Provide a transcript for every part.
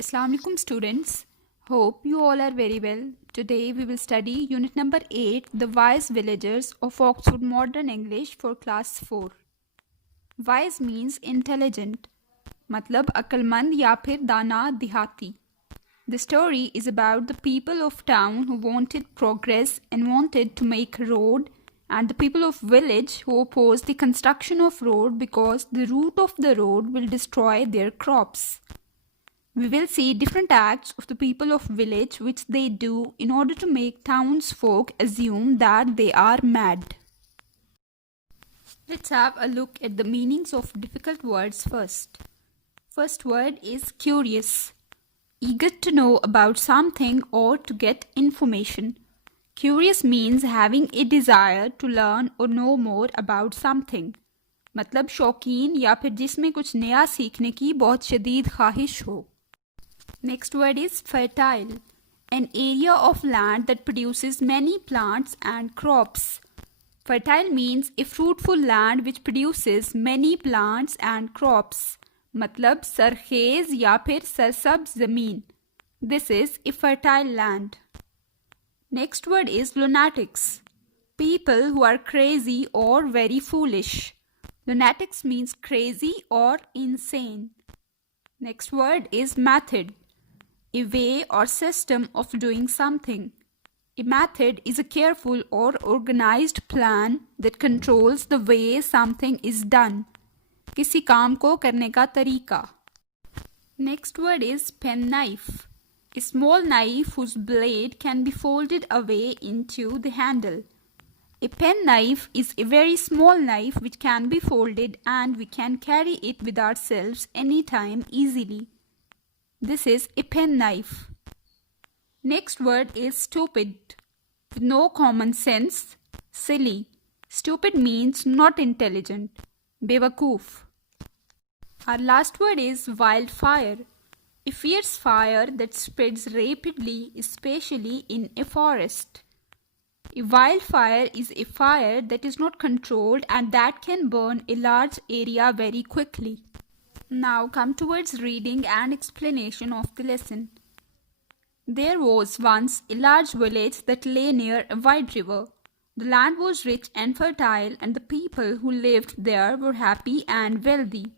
Assalamu alaikum students. Hope you all are very well. Today we will study unit number 8, The Wise Villagers of Oxford Modern English for class 4. Wise means intelligent, मतलब अक्लमंद या फिर दाना दिहाती. The story is about the people of town who wanted progress and wanted to make a road, and the people of village who opposed the construction of road because the route of the road will destroy their crops. We will see different acts of the people of village which they do in order to make townsfolk assume that they are mad. Let's have a look at the meanings of difficult words first. First word is curious. Eager to know about something or to get information. Curious means having a desire to learn or know more about something. मतलब शौकीन या फिर जिसमें कुछ नया सीखने की बहुत शदीद ख्वाहिश हो. Next word is fertile, an area of land that produces many plants and crops. Fertile means a fruitful land which produces many plants and crops. मतलब सरखेज या फिर सरसब्ज ज़मीन. This is a fertile land. Next word is lunatics, people who are crazy or very foolish. Lunatics means crazy or insane. Next word is method, a way or system of doing something. A method is a careful or organized plan that controls the way something is done. किसी काम को करने का तरीका. Next word is penknife, a small knife whose blade can be folded away into the handle. A penknife is a very small knife which can be folded and we can carry it with ourselves anytime easily. This is a penknife. Next word is stupid, with no common sense, silly. Stupid means not intelligent, bewakoof. Our last word is wildfire, a fierce fire that spreads rapidly, especially in a forest. A wildfire is a fire that is not controlled and that can burn a large area very quickly. Now come towards reading and explanation of the lesson. There was once a large village that lay near a wide river. The land was rich and fertile, and the people who lived there were happy and wealthy.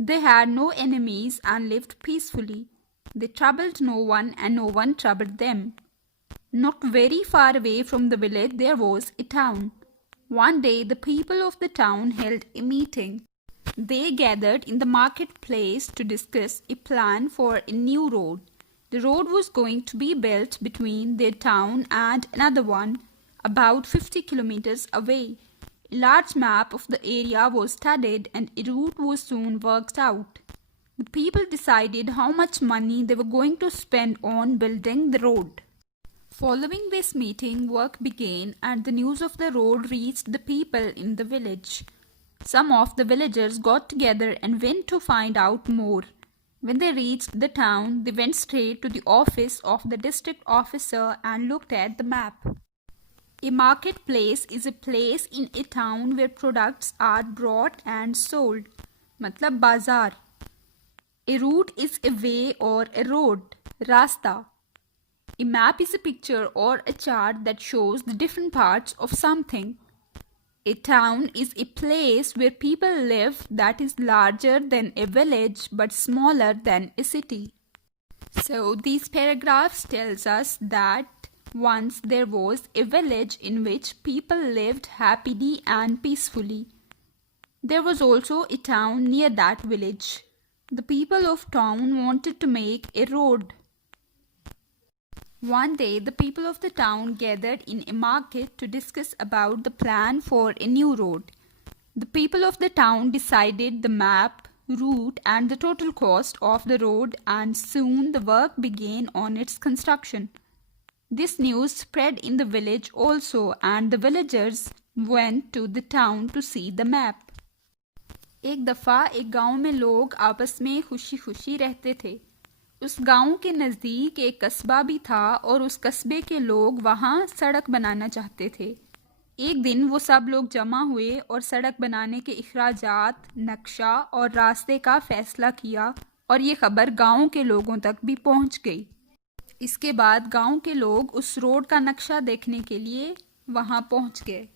They had no enemies and lived peacefully. They troubled no one and no one troubled them. Not very far away from the village there was a town. One day the people of the town held a meeting. They gathered in the marketplace to discuss a plan for a new road. The road was going to be built between their town and another one, about 50 kilometers away. A large map of the area was studied and a route was soon worked out. The people decided how much money they were going to spend on building the road. Following this meeting, work began and the news of the road reached the people in the village. Some of the villagers got together and went to find out more. When they reached the town, they went straight to the office of the district officer and looked at the map. A marketplace is a place in a town where products are bought and sold. मतलब बाजार. A route is a way or a road, रास्ता. A map is a picture or a chart that shows the different parts of something. A town is a place where people live that is larger than a village but smaller than a city. So these paragraphs tells us that once there was a village in which people lived happily and peacefully. There was also a town near that village. The people of town wanted to make a road. One day, the people of the town gathered in a market to discuss about the plan for a new road. The people of the town decided the map, route and the total cost of the road, and soon the work began on its construction. This news spread in the village also, and the villagers went to the town to see the map. एक दफ़ा एक गांव में लोग आपस में खुशी खुशी रहते थे. उस गांव के नज़दीक एक कस्बा भी था और उस कस्बे के लोग वहां सड़क बनाना चाहते थे. एक दिन वो सब लोग जमा हुए और सड़क बनाने के इखराजात, नक्शा और रास्ते का फैसला किया और ये खबर गांव के लोगों तक भी पहुंच गई। इसके बाद गांव के लोग उस रोड का नक्शा देखने के लिए वहां पहुंच गए।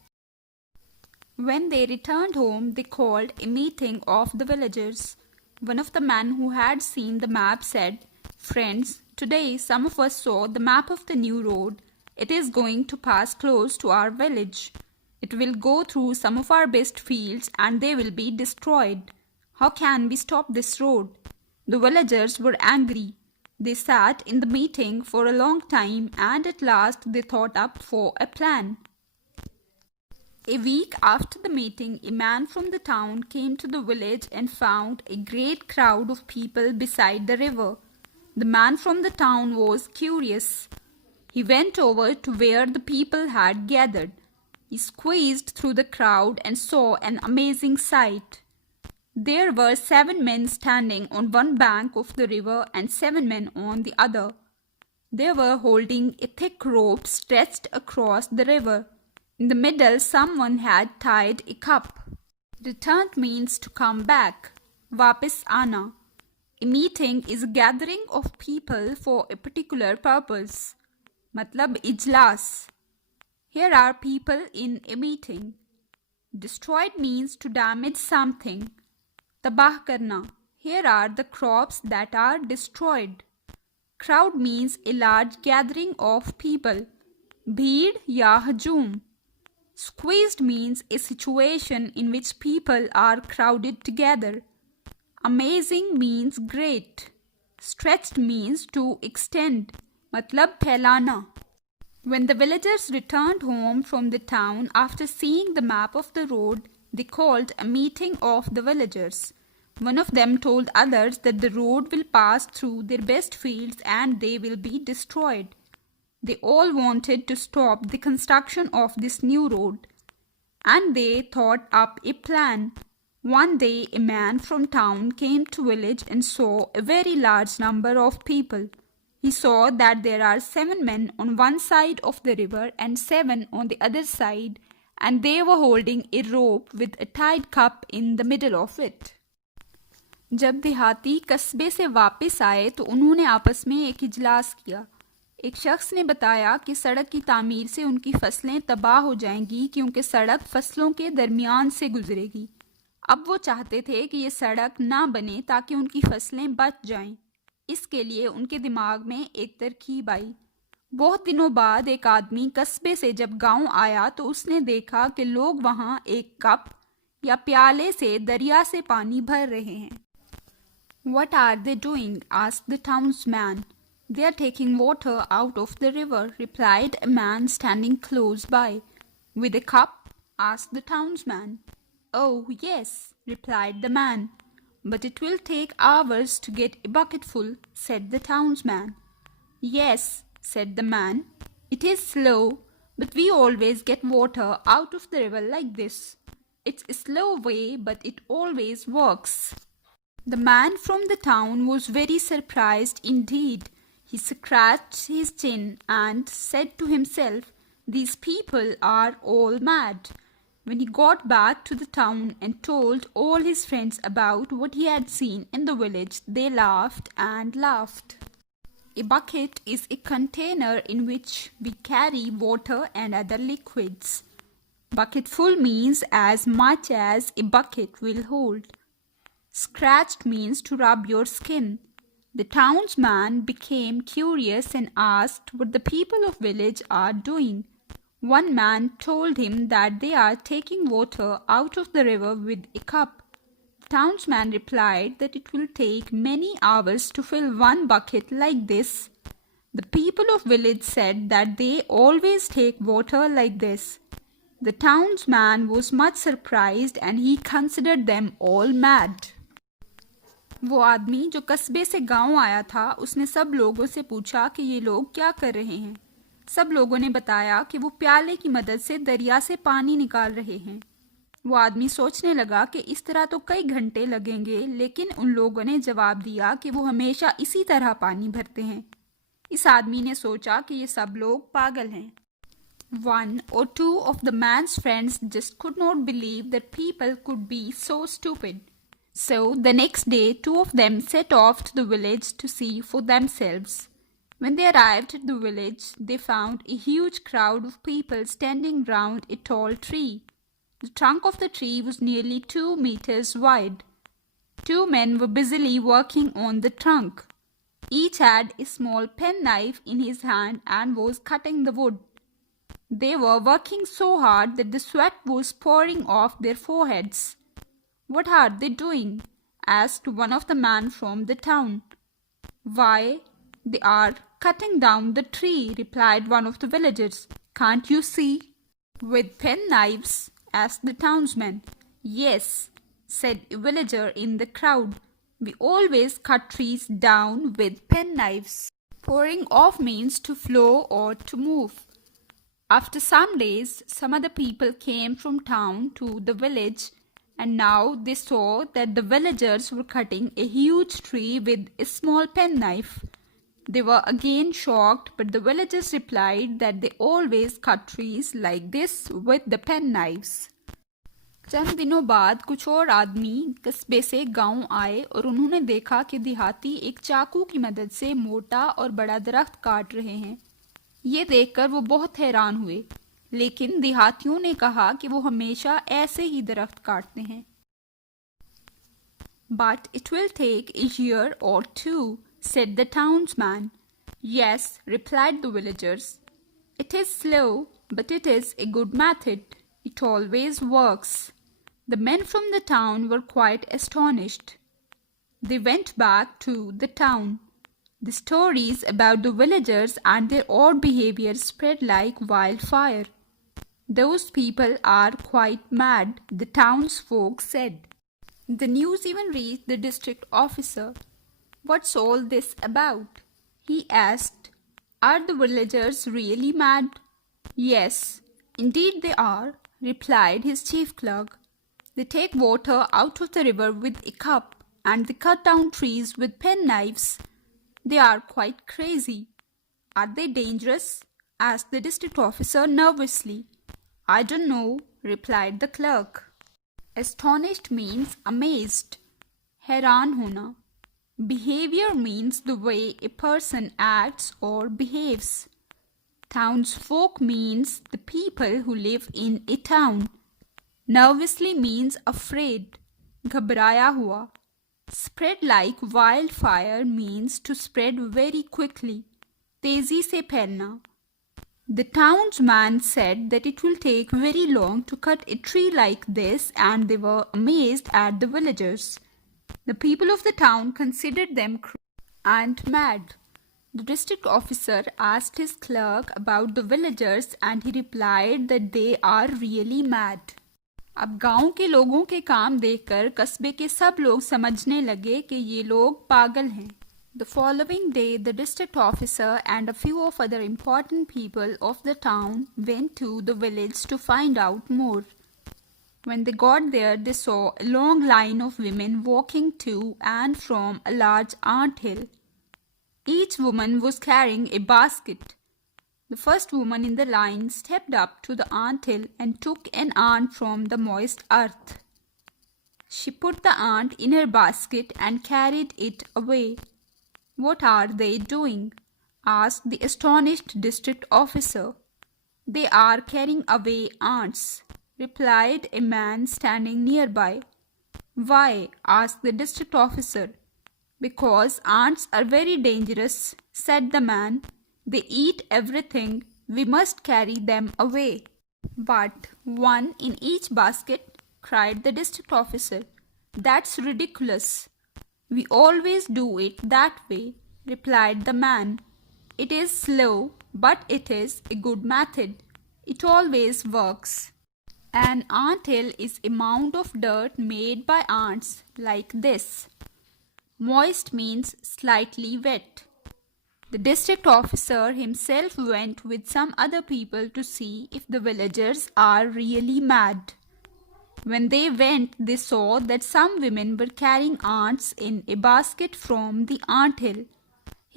When they returned home, they called a meeting of the villagers. One of the men who had seen the map said, "Friends, today some of us saw the map of the new road. It is going to pass close to our village. It will go through some of our best fields and they will be destroyed. How can we stop this road?" The villagers were angry. They sat in the meeting for a long time and at last they thought up for a plan. A week after the meeting, a man from the town came to the village and found a great crowd of people beside the river. The man from the town was curious. He went over to where the people had gathered. He squeezed through the crowd and saw an amazing sight. There were 7 men standing on one bank of the river and 7 men on the other. They were holding a thick rope stretched across the river. In the middle, someone had tied a cup. Returned means to come back. Vapis ana. A meeting is a gathering of people for a particular purpose. Matlab ijlas. Here are people in a meeting. Destroyed means to damage something. Tabah karna. Here are the crops that are destroyed. Crowd means a large gathering of people. Bheed ya hajoom. Squeezed means a situation in which people are crowded together. Amazing means great. Stretched means to extend. Matlab phailana. When the villagers returned home from the town after seeing the map of the road, they called a meeting of the villagers. One of them told others that the road will pass through their best fields and they will be destroyed. They all wanted to stop the construction of this new road, and they thought up a plan. One day, a man from town came to village and saw a very large number of people. He saw that there are 7 men on one side of the river and 7 on the other side, and they were holding a rope with a tied cup in the middle of it. जब देहाती कस्बे से वापस आए तो उन्होंने आपस में एक इजलास किया। एक शख्स ने बताया कि सड़क की तामीर से उनकी फसलें तबाह हो जाएंगी क्योंकि सड़क फसलों के दरमियान से गुजरेगी। अब वो चाहते थे कि ये सड़क ना बने ताकि उनकी फसलें बच जाएं। इसके लिए उनके दिमाग में एक तरकीब आई। बहुत दिनों बाद एक आदमी कस्बे से जब गांव आया तो उसने देखा कि लोग वहां एक कप या प्याले से दरिया से पानी भर रहे हैं। "What are they doing?" asked the townsman. "They are taking water out of the river," replied a man standing close by. "With a cup?" asked the townsman. "Oh, yes," replied the man. "But it will take hours to get a bucketful," said the townsman. "Yes," said the man. "It is slow, but we always get water out of the river like this. It's a slow way, but it always works." The man from the town was very surprised indeed. He scratched his chin and said to himself, "These people are all mad." When he got back to the town and told all his friends about what he had seen in the village, they laughed and laughed. A bucket is a container in which we carry water and other liquids. Bucketful means as much as a bucket will hold. Scratched means to rub your skin. The townsman became curious and asked what the people of village are doing. One man told him that they are taking water out of the river with a cup. The townsman replied that it will take many hours to fill one bucket like this. The people of village said that they always take water like this. The townsman was much surprised and he considered them all mad. वो आदमी जो कस्बे से गांव आया था उसने सब लोगों से पूछा कि ये लोग क्या कर रहे हैं। सब लोगों ने बताया कि वो प्याले की मदद से दरिया से पानी निकाल रहे हैं। वो आदमी सोचने लगा कि इस तरह तो कई घंटे लगेंगे, लेकिन उन लोगों ने जवाब दिया कि वो हमेशा इसी तरह पानी भरते हैं। इस आदमी ने सोचा कि ये सब लोग पागल हैं। 1 or 2 of the man's friends just could not believe that people could be so stupid. So the next day, two of them set off to the village to see for themselves. When they arrived at the village, they found a huge crowd of people standing round a tall tree. The trunk of the tree was nearly 2 meters wide. Two men were busily working on the trunk. Each had a small penknife in his hand and was cutting the wood. They were working so hard that the sweat was pouring off their foreheads. "What are they doing?" asked one of the men from the town. "Why, they are cutting down the tree," replied one of the villagers. "Can't you see?" "With penknives?" asked the townsman. "Yes," said a villager in the crowd. "We always cut trees down with penknives." Pouring off means to flow or to move. After some days, some other people came from town to the village, and now they saw that the villagers were cutting a huge tree with a small penknife. They were again shocked, but the villagers replied that they always cut trees like this with the penknives. चंद दिनों बाद कुछ और आदमी कस्बे से गांव आए और उन्होंने देखा कि देहाती एक चाकू की मदद से मोटा और बड़ा दरख्त काट रहे हैं। ये देखकर वो बहुत हैरान हुए, लेकिन देहातियों ने कहा कि वो हमेशा ऐसे ही दरख्त काटते हैं। "But it will take a year or two," said the townsman. "Yes," replied the villagers. "It is slow, but it is a good method. It always works." The men from the town were quite astonished. They went back to the town. The stories about the villagers and their odd behavior spread like wildfire. "Those people are quite mad," the townsfolk said. The news even reached the district officer. "What's all this about?" he asked. "Are the villagers really mad?" "Yes, indeed they are," replied his chief clerk. "They take water out of the river with a cup, and they cut down trees with penknives. They are quite crazy." "Are they dangerous?" asked the district officer nervously. "I don't know," replied the clerk. Astonished means amazed. हैरान होना. Behavior means the way a person acts or behaves. Townsfolk means the people who live in a town. Nervously means afraid. घबराया हुआ. Spread like wildfire means to spread very quickly. तेजी से फैलना. The townsman said that it will take very long to cut a tree like this, and they were amazed at the villagers. The people of the town considered them cruel and mad. The district officer asked his clerk about the villagers, and he replied that they are really mad. अब गांव के लोगों के काम देखकर कस्बे के सब लोग समझने लगे कि ये लोग पागल हैं। The following day, the district officer and a few of other important people of the town went to the village to find out more. When they got there, they saw a long line of women walking to and from a large anthill. Each woman was carrying a basket. The first woman in the line stepped up to the anthill and took an ant from the moist earth. She put the ant in her basket and carried it away. "What are they doing?" asked the astonished district officer. "They are carrying away ants," replied a man standing nearby. "Why?" asked the district officer. "Because ants are very dangerous," said the man. "They eat everything. We must carry them away." "But one in each basket," cried the district officer. "That's ridiculous. We always do it that way," replied the man. "It is slow, but it is a good method. It always works." An anthill is a mound of dirt made by ants like this. Moist means slightly wet. The district officer himself went with some other people to see if the villagers are really mad. When they went, they saw that some women were carrying ants in a basket from the anthill.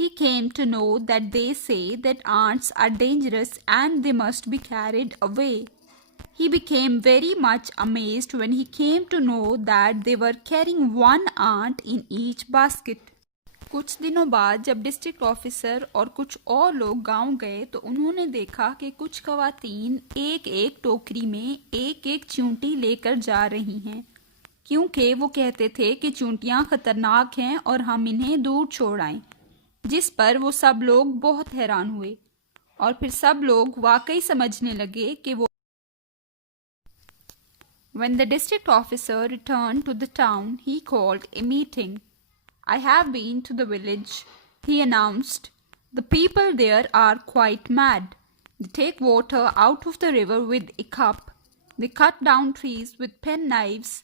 He came to know that they say that ants are dangerous and they must be carried away. He became very much amazed when he came to know that they were carrying one ant in each basket. कुछ दिनों बाद जब district officer और कुछ और लोग गांव गए तो उन्होंने देखा कि कुछ ख़वातीन एक एक टोकरी में एक एक चींटी लेकर जा रही हैं, क्योंकि वो कहते थे कि चींटियां खतरनाक हैं और हम इन्हें दूर छोड़ आएं, जिस पर वो सब लोग बहुत हैरान हुए और फिर सब लोग वाकई समझने लगे कि वो When the district officer returned to the town, he called a meeting. I have been to the village, he announced. The people there are quite mad. They take water out of the river with a cup. They cut down trees with penknives.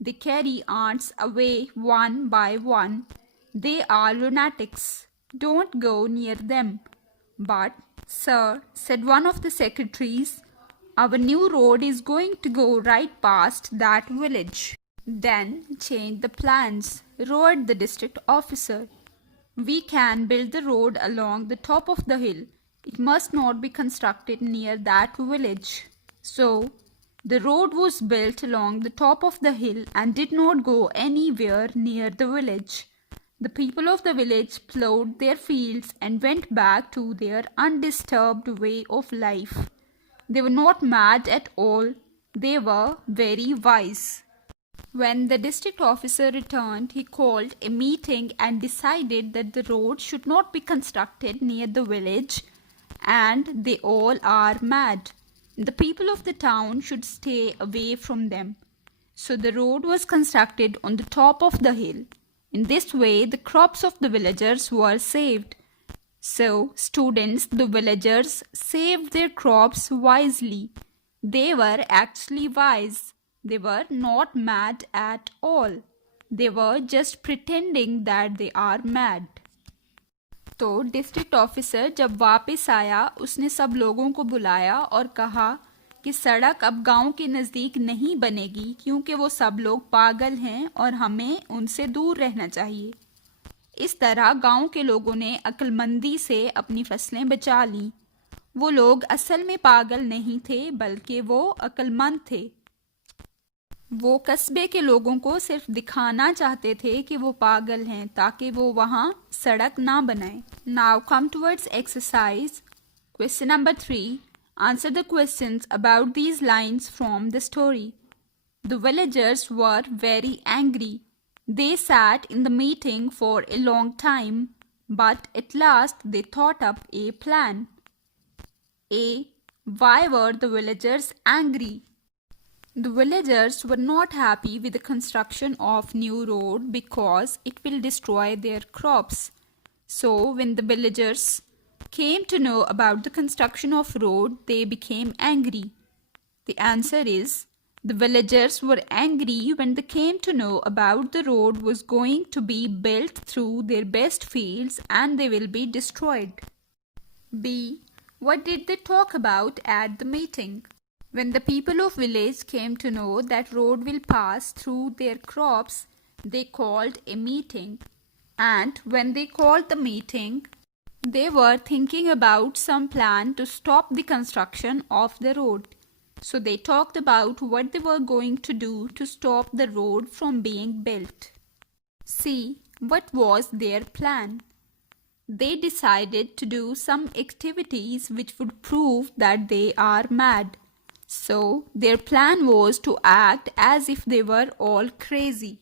They carry ants away one by one. They are lunatics. Don't go near them. But, sir, said one of the secretaries, our new road is going to go right past that village. Then change the plans, roared the district officer. We can build the road along the top of the hill. It must not be constructed near that village. So, the road was built along the top of the hill and did not go anywhere near the village. The people of the village plowed their fields and went back to their undisturbed way of life. They were not mad at all. They were very wise. When the district officer returned, he called a meeting and decided that the road should not be constructed near the village, and they all are mad. The people of the town should stay away from them. So the road was constructed on the top of the hill. In this way, the crops of the villagers were saved. So, students, the villagers saved their crops wisely. They were actually wise. They were not mad at all. They were just pretending that they are mad. तो district officer जब वापस आया उसने सब लोगों को बुलाया और कहा कि सड़क अब गांव के नज़दीक नहीं बनेगी क्योंकि वो सब लोग पागल हैं और हमें उनसे दूर रहना चाहिए। इस तरह गांव के लोगों ने अक्लमंदी से अपनी फसलें बचा लीं। वो लोग असल में पागल नहीं थे बल्कि वो अक्लमंद थे। वो कस्बे के लोगों को सिर्फ दिखाना चाहते थे कि वो पागल हैं ताकि वो वहाँ सड़क ना बनाएं। Now come towards exercise. Question number 3. Answer the questions about these lines from the story. The villagers were very angry. They sat in the meeting for a long time, but at last they thought up a plan. A. Why were the villagers angry? The villagers were not happy with the construction of new road because it will destroy their crops. So when the villagers came to know about the construction of road, they became angry. The answer is the villagers were angry when they came to know about the road was going to be built through their best fields and they will be destroyed. B. What did they talk about at the meeting? When the people of village came to know that road will pass through their crops, they called a meeting. And when they called the meeting, they were thinking about some plan to stop the construction of the road. So they talked about what they were going to do to stop the road from being built. C. What was their plan? They decided to do some activities which would prove that they are mad. So their plan was to act as if they were all crazy.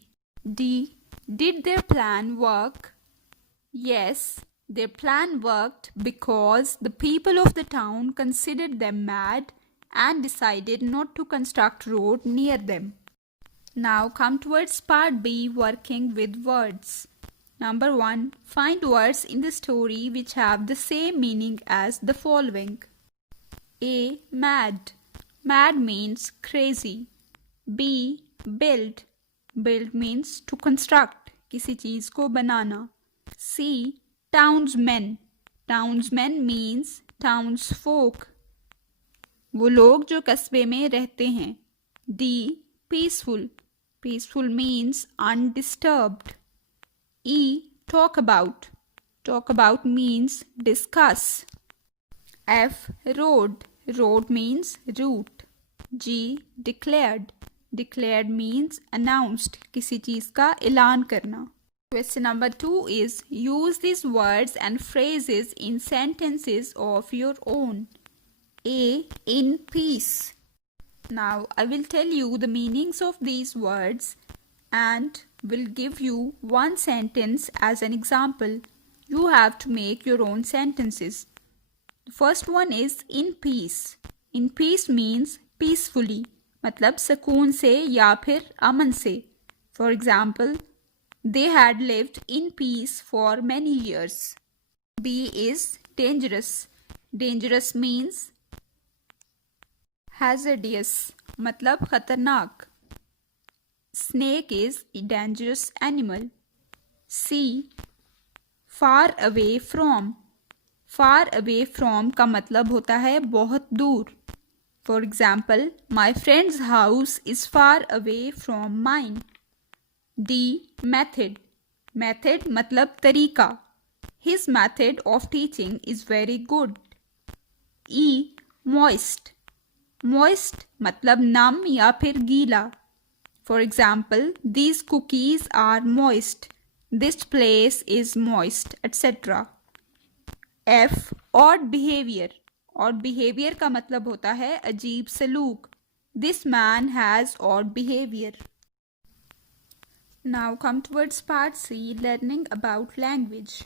D. Did their plan work? Yes, their plan worked because the people of the town considered them mad and decided not to construct road near them. Now come towards part B, working with words. Number 1. Find words in the story which have the same meaning as the following. A. Mad. Mad means crazy. B. Build. Build means to construct, किसी चीज को बनाना. C. Townsmen. Townsmen means townsfolk. वो लोग जो कस्बे में रहते हैं. D. Peaceful. Peaceful means undisturbed. E. Talk about. Talk about means discuss. F. Road. Road means route. G. Declared. Declared means announced, किसी चीज़ का ऐलान करना. Question number 2 is use these words and phrases in sentences of your own. A. In peace. Now I will tell you the meanings of these words and will give you one sentence as an example. You have to make your own sentences. The first one is in peace. In peace means peacefully, मतलब सुकून से या फिर अमन से. For example, they had lived in peace for many years. B is dangerous. Dangerous means hazardous, मतलब खतरनाक. Snake is a dangerous animal. C. Far away from. Far away from का मतलब होता है बहुत दूर. For example, my friend's house is far away from mine. D. Method. Method मतलब तरीका. His method of teaching is very good. E. Moist. Moist मतलब नम या फिर गीला. For example, these cookies are moist. This place is moist, etc. F. Odd behavior. Odd behavior का मतलब होता है अजीब सलूक. This man has odd behavior. Now come towards part C, learning about language.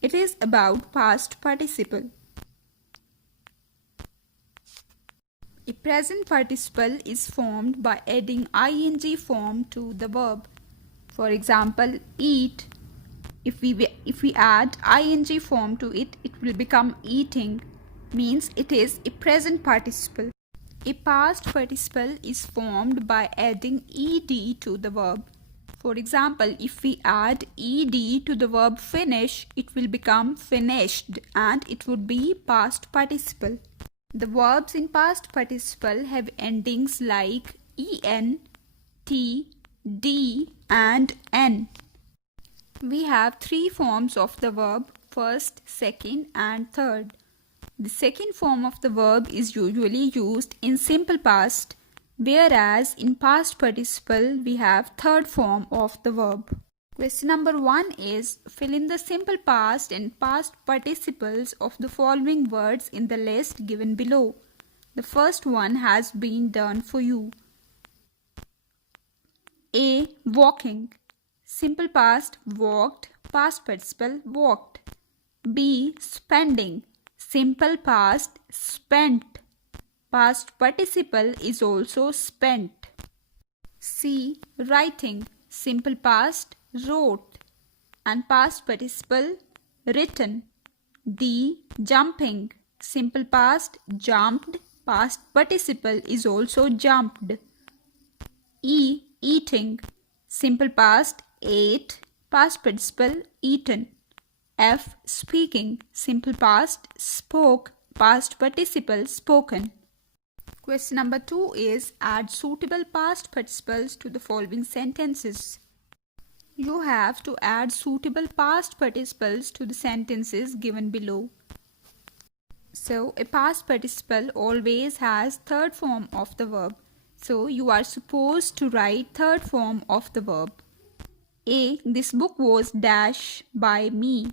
It is about past participle. A present participle is formed by adding ing form to the verb. For example, eat. If we add ing form to it, it will become eating. Means it is a present participle. A past participle is formed by adding ed to the verb. For example, if we add ed to the verb finish, it will become finished and it would be past participle. The verbs in past participle have endings like en, t, d and n. We have three forms of the verb: first, second and third. The second form of the verb is usually used in simple past, whereas in past participle we have third form of the verb. Question number 1 is fill in the simple past and past participles of the following words in the list given below. The first one has been done for you. A. Walking. Simple past walked, past participle walked. B. Spending. Simple past spent. Past participle is also spent. C. Writing. Simple past wrote and past participle written. D. Jumping. Simple past jumped, past participle is also jumped. E. Eating. Simple past ate, past participle eaten. F. Speaking. Simple past spoke, past participle spoken. Question number 2 is add suitable past participles to the following sentences. You have to add suitable past participles to the sentences given below. So, a past participle always has third form of the verb. So, you are supposed to write third form of the verb. A. This book was dash by me.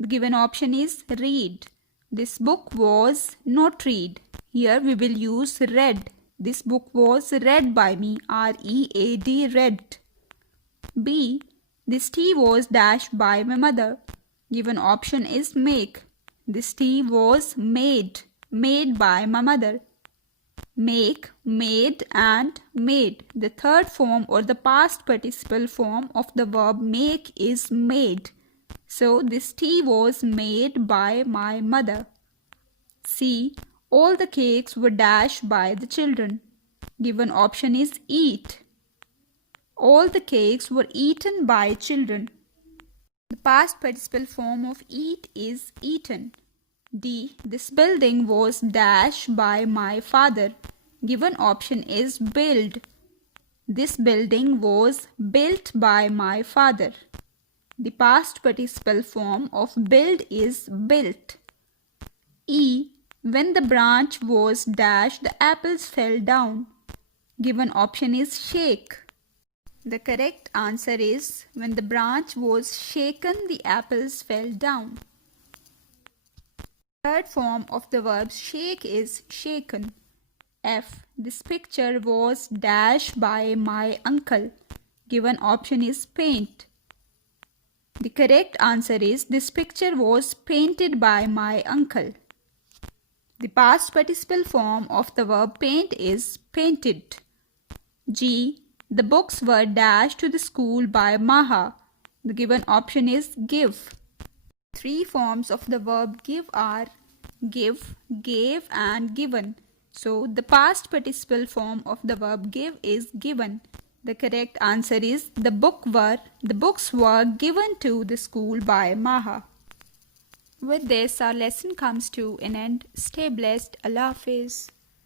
The given option is read. This book was not read. Here we will use read. This book was read by me. R-E-A-D, read. B. This tea was dashed by my mother. Given option is make. This tea was made by my mother. Make, made and made. The third form or the past participle form of the verb make is made. So this tea was made by my mother. C. All the cakes were dashed by the children. Given option is eat. All the cakes were eaten by children. The past participle form of eat is eaten. D. This building was dashed by my father. Given option is build. This building was built by my father. The past participle form of build is built. E. When the branch was dashed, the apples fell down. Given option is shake. The correct answer is when the branch was shaken, the apples fell down. Third form of the verb shake is shaken. F. This picture was dashed by my uncle. Given option is paint. The correct answer is this picture was painted by my uncle. The past participle form of the verb paint is painted. G. The books were dashed to the school by Maha. The given option is give. Three forms of the verb give are give, gave and given. So the past participle form of the verb give is given. The correct answer is the books were given to the school by Maha. With this, our lesson comes to an end. Stay blessed. Allah Hafiz.